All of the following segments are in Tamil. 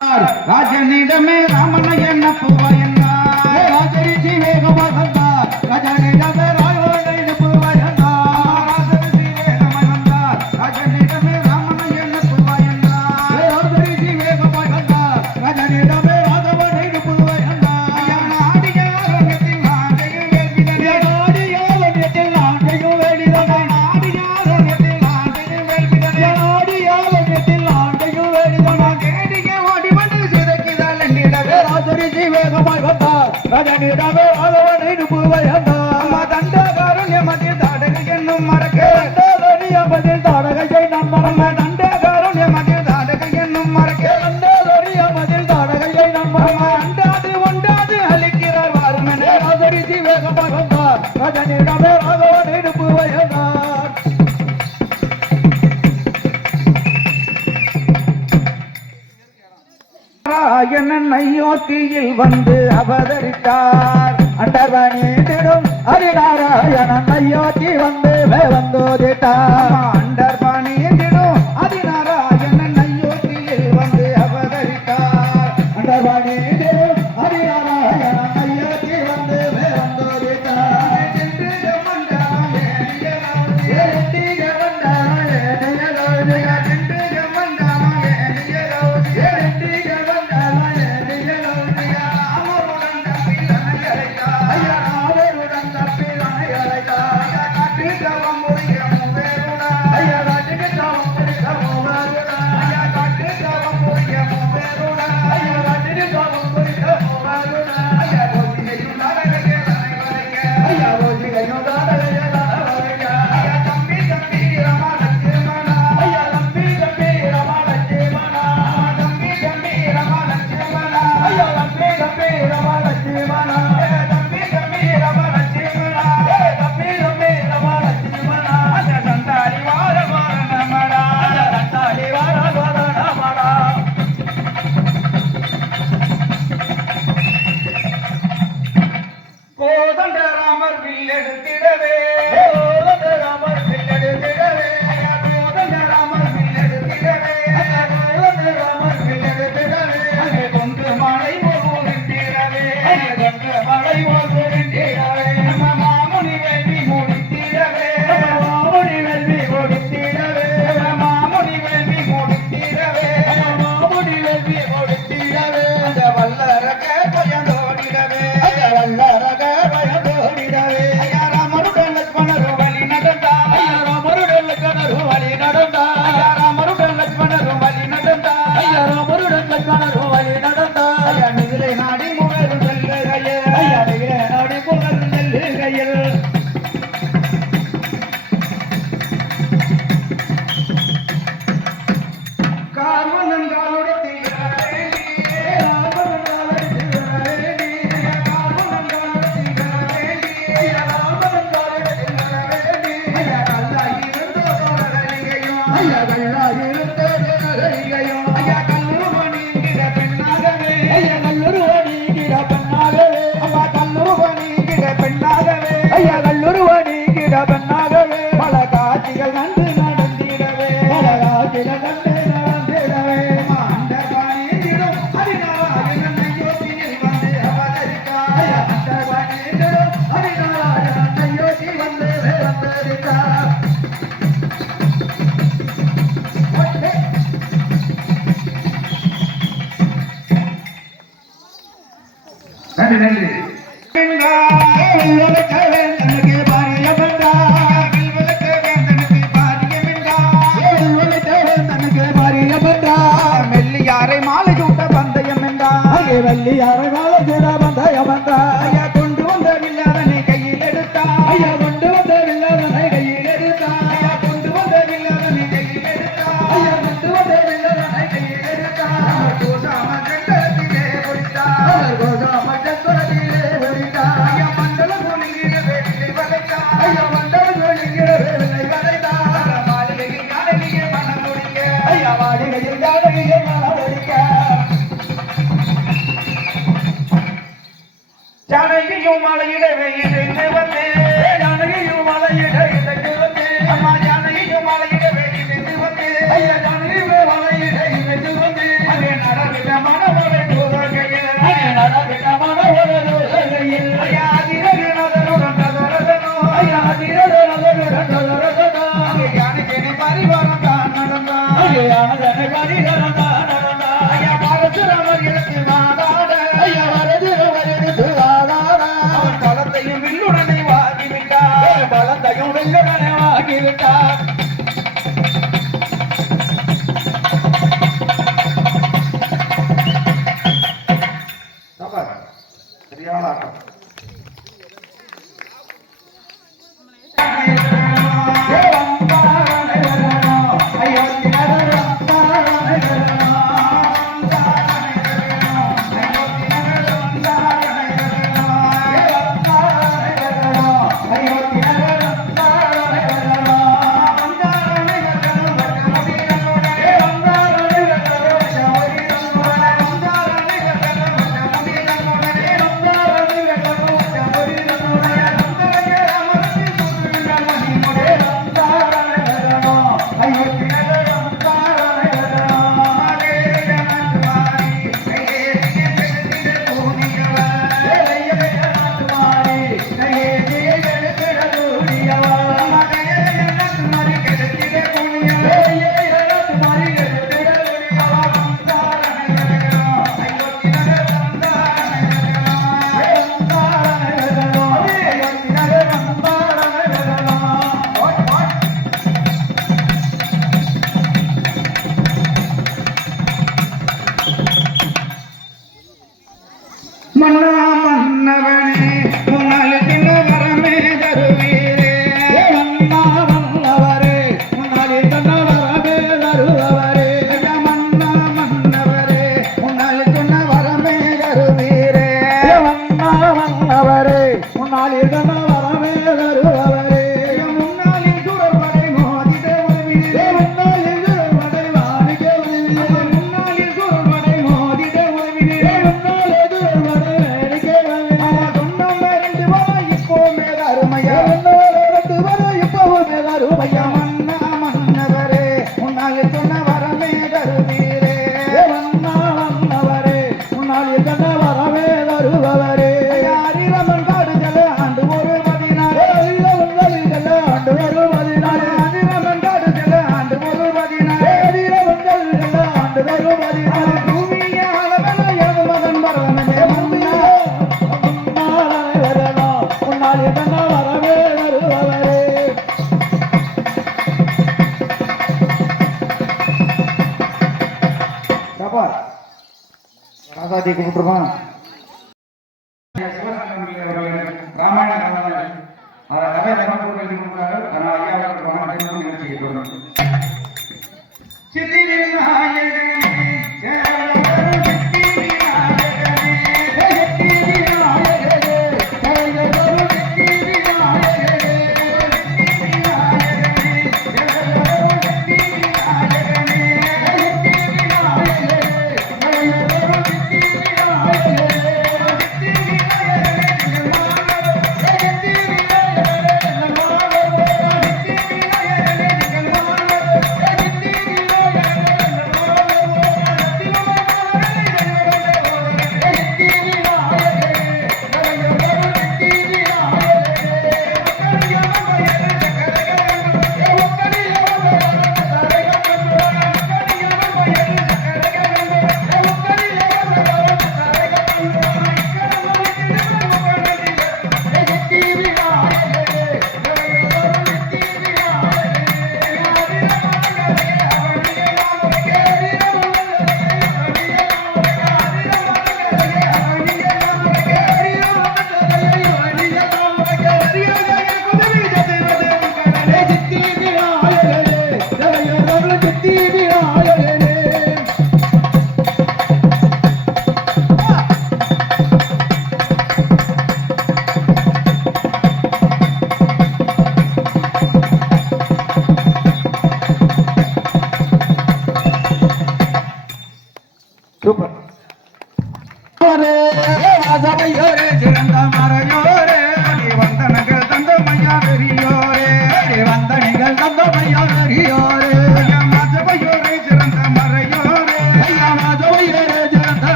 राजनीत में राम नयन மகனிடமே ஆதவனை நுப்புவையம்மா. அம்மா தந்த காருண்ய மதி தாடகை என்னும் மறக்க. தந்தோனிய மதி தாடகை நம்ம அம்மா தந்த காருண்ய மதி தாடகை என்னும் மறக்க. தந்தோனிய மதி தாடகை நம்ம அம்மா அண்டாது ஒண்டாது அழிக்கிறார் வாருமென. ஆதரித்து வேகமாக மகனிடமே ஆதவனை பகவான் அயோத்தியில் வந்து அவதரித்தார். அண்டவனே திடும் ஹரிநாராயணன் அயோத்தி வந்து வந்தோதிட்டார் அண்டர்பா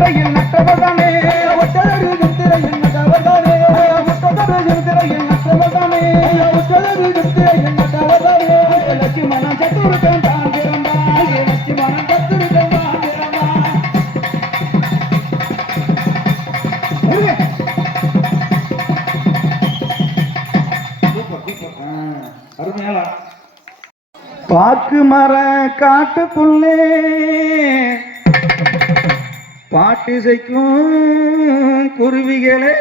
திரையில் நட்டவர்தானே? ஒற்றரடி திரையில் நட்டவர்தானே? ஒற்றரடி திரையில் நட்டவர்தானே? ஒற்றரடி திரையில் பாக்கு மர காட்டுக்குள்ளே பாட்டிசைக்கும் குருவிகளே.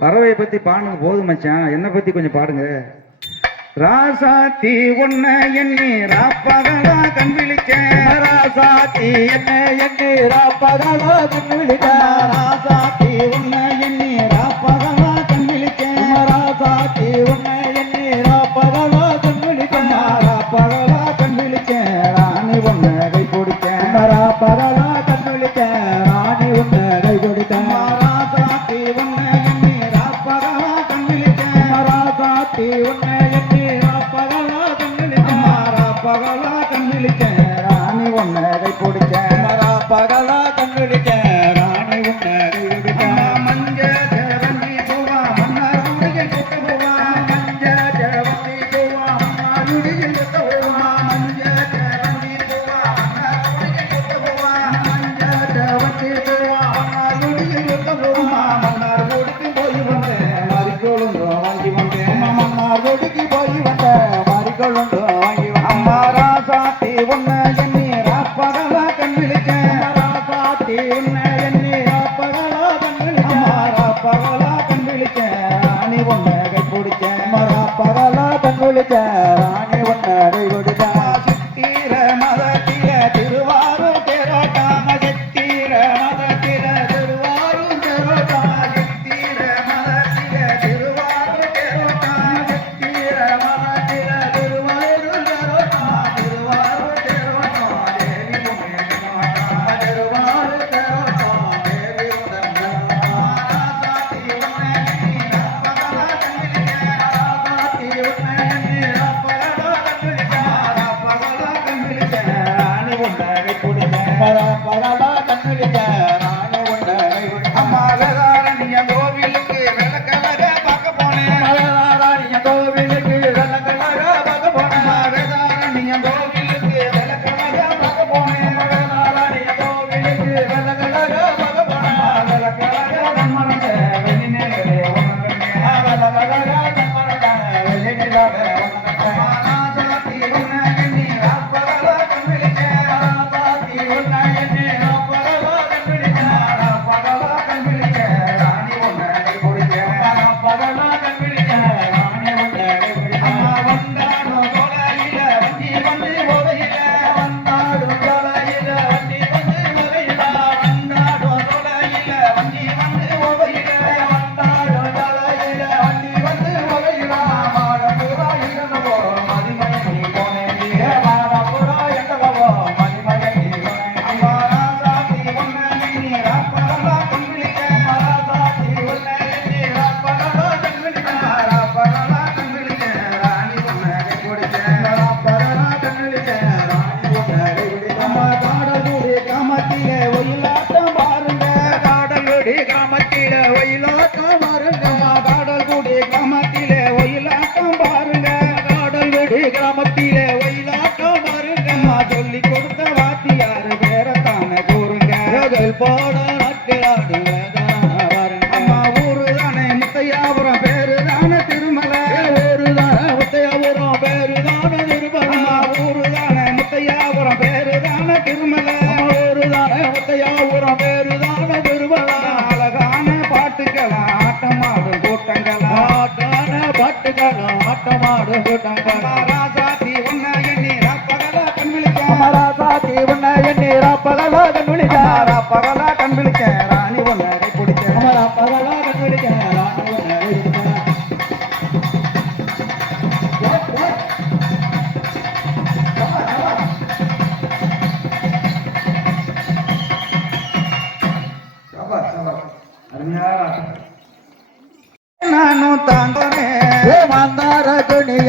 பறவையை பத்தி பாடுங்க போதும் மச்சான். என்னை பத்தி கொஞ்சம் பாடுங்க. ராசாத்தி ஒன்ன எண்ணி ராப்பகலா கண் விழிக்க. ராசாத்தி என்ன எண்ணி ராப்பகலா கண் விழிக்க. ராசாத்தி ஒன்ன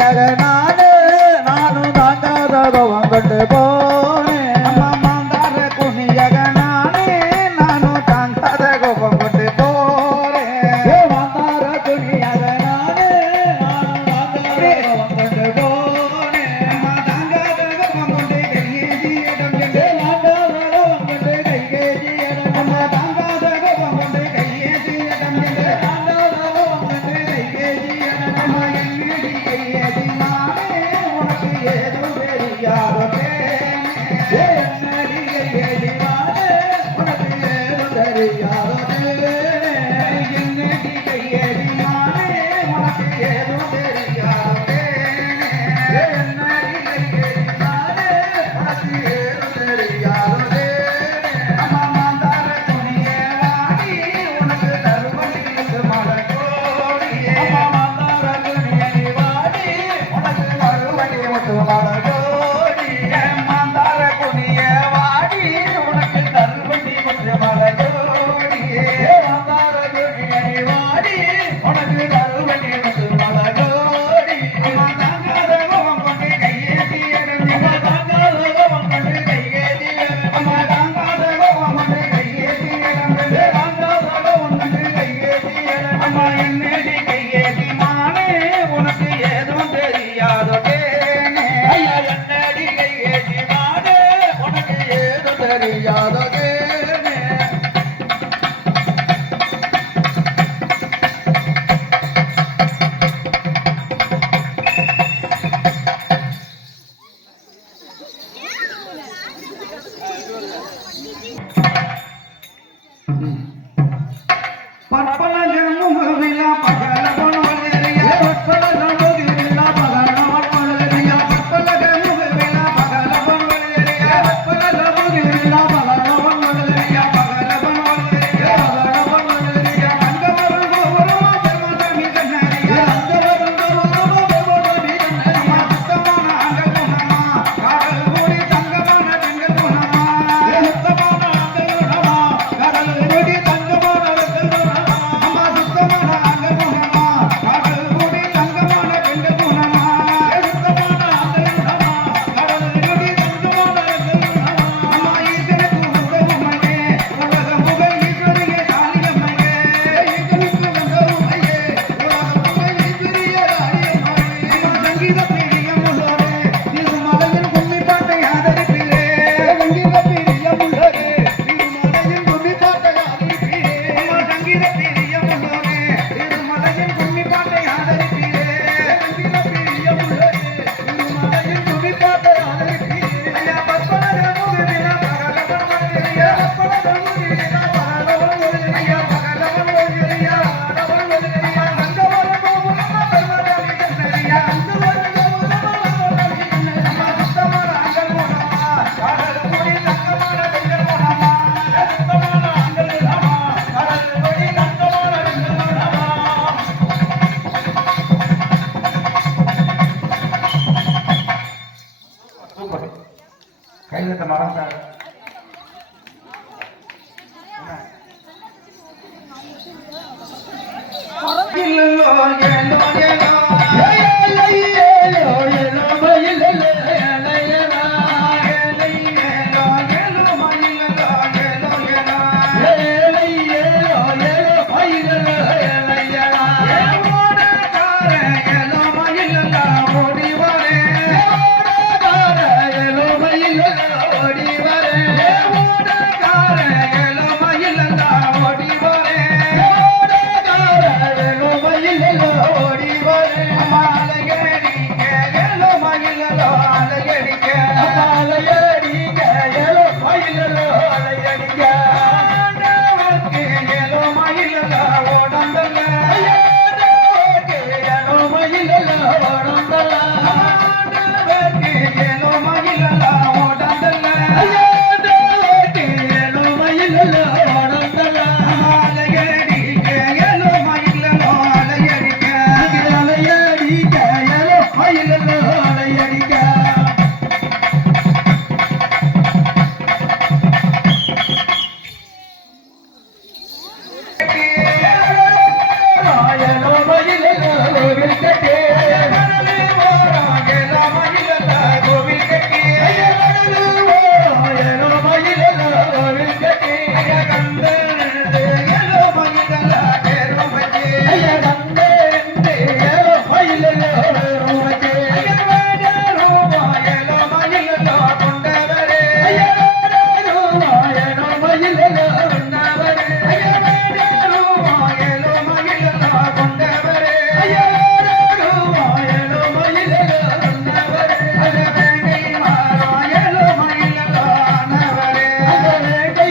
அரணா அம்மா Yeah.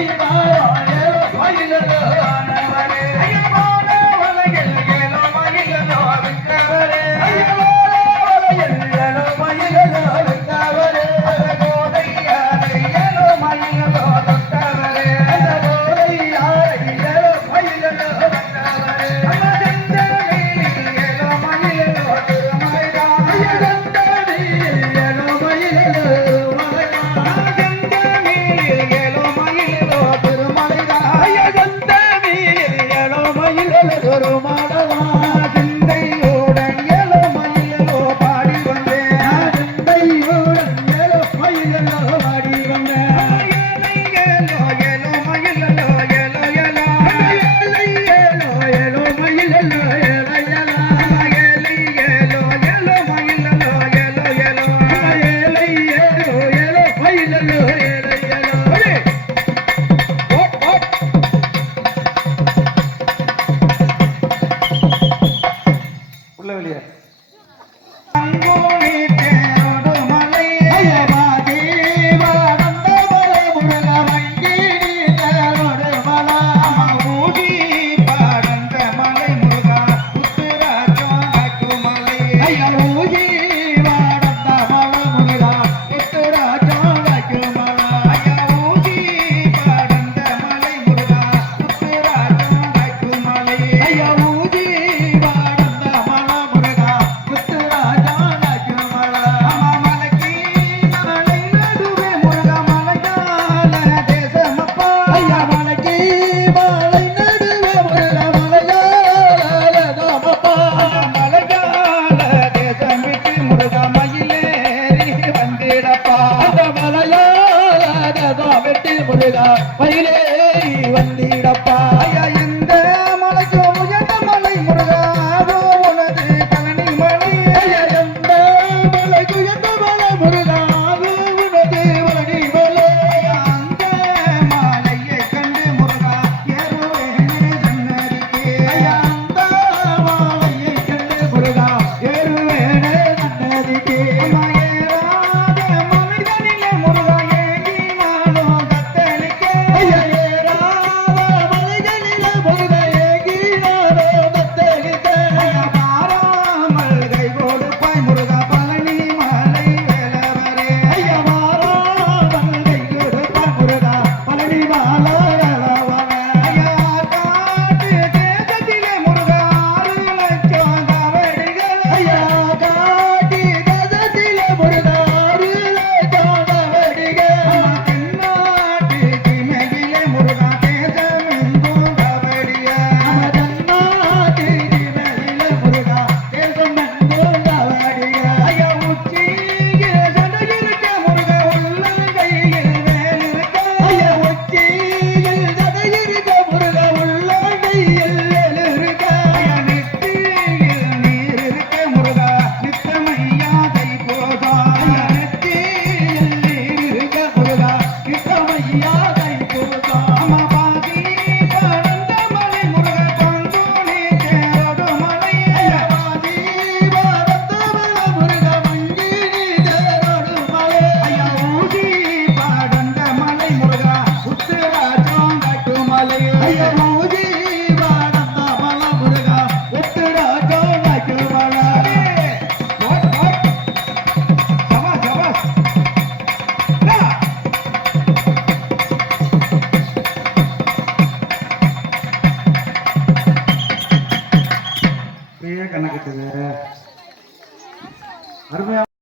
I'm